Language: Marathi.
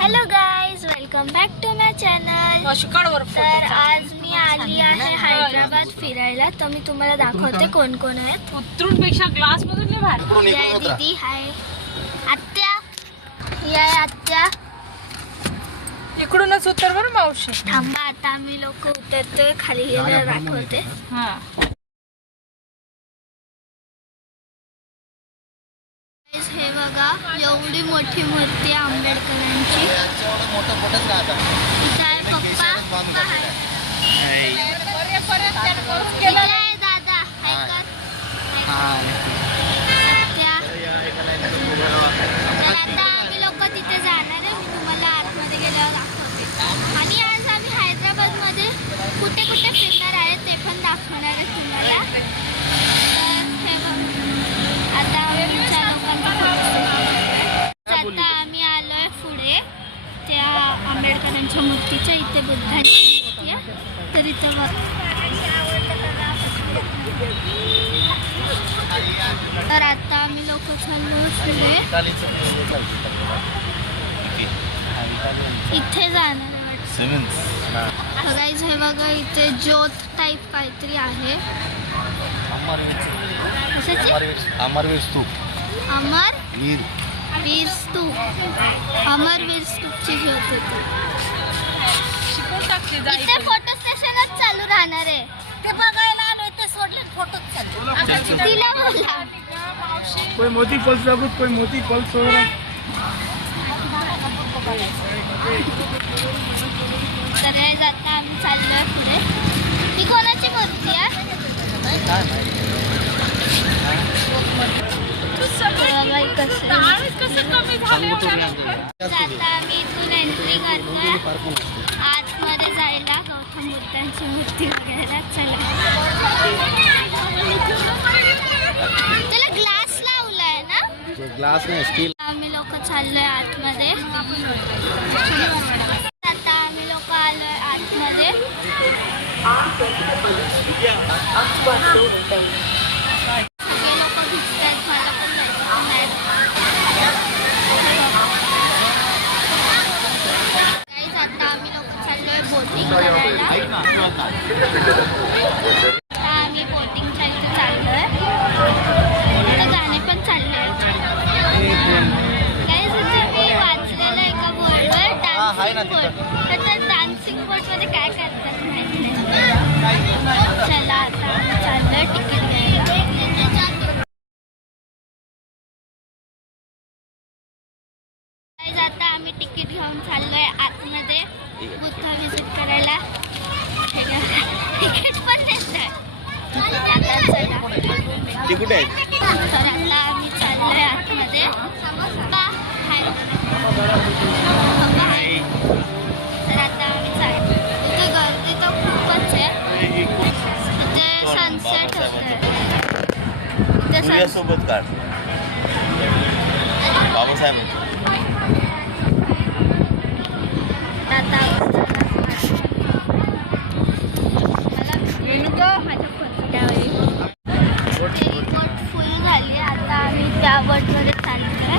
Hello guys, welcome back to my channel. तर आज मी आली आहे हैदराबाद फिरायला, तर मी तुम्हाला दाखवते कोण कोण आहेत। उतरूनपेक्षा ग्लास मधून नाही बाहेर। ही आहे दीदी, हाय आत्या, ही आहे आत्या। इकडूनच उतर बरं मावशी। थांबा, आता आम्ही लोक उतरतोय खाली, गेल्यावर दाखवते। हा हे बघा, एवढी मोठी मूर्ती आहे आंबेडकरांची। इथे आहे पप्पा, पप्पा आहे। इथे आहे दादा, हाय कर, आत्या। तर आता आम्ही लोक तिथे जाणार आहे, मी तुम्हाला आतमध्ये गेल्यावर दाखवते। आणि आज आम्ही हैदराबादमध्ये कुठे कुठे फिरणार आहे ते पण दाखवणार आहे तुम्हाला। आता आम्ही आलोय पुढे त्या आंबेडकरांच्या मूर्तीच्या इथे, बुद्धांची मूर्ती आहे। तर इथं तर आता आम्ही लोक चाललो पुढे, इथे जाणार आहे। हे बघा, इथे ज्योत टाईप काहीतरी आहे। अमरवीर स्तूप, वीर स्तूप, अमरवीर स्तूपची ज्योत होती। इथे फोटो सेशनच चालू राहणार आहे। ते बघायला आलोय, ते सोडले फोटोच चालू। तिला बोला, कोई मोती फल साबुत, कोई मोती फल सोडा। तर हे जाता आम्ही चाललोय पुढे। ही कोणाची मूर्ती आहे? आता आम्ही इथून एंट्री करतोय आतमध्ये जायला, गौतम बुद्धांची मूर्ती बघायला। चला, त्याला ग्लास लावलाय ना? ग्लास नाही, स्टील। आम्ही लोक चाललोय आतमध्ये। आता आम्ही लोक आलोय आतमध्ये। सगळे लोक भिजतायत, मला पण जायचं नाही। आता आम्ही लोक चाललोय बोटिंग करायला। आता आम्ही बोटिंगच्या इथे चाललोय, इथे गाणे पण चालले। मी वाचलेलं एका बोर्डवर डान्सिंग बोट, तर त्या डान्सिंग बोटमध्ये काय करतात माहिती नाही। चला, आता आम्ही चाललोय तिकीट घ्यायला। आता आम्ही तिकीट घेऊन चाललोय आतमध्ये बुद्ध विजिट करायला। तिकीट पण देत आहे। कुठे आहे? तर आता आम्ही चाललोय आतमध्ये। तर आता आम्ही चाललो, इथे गर्दी तर खूपच आहे। इथे सनसेट होत आहे सोबत काढ बाबासाहेब। बोट फुल झाली, आता आम्ही त्या बोटमध्ये चाललोय।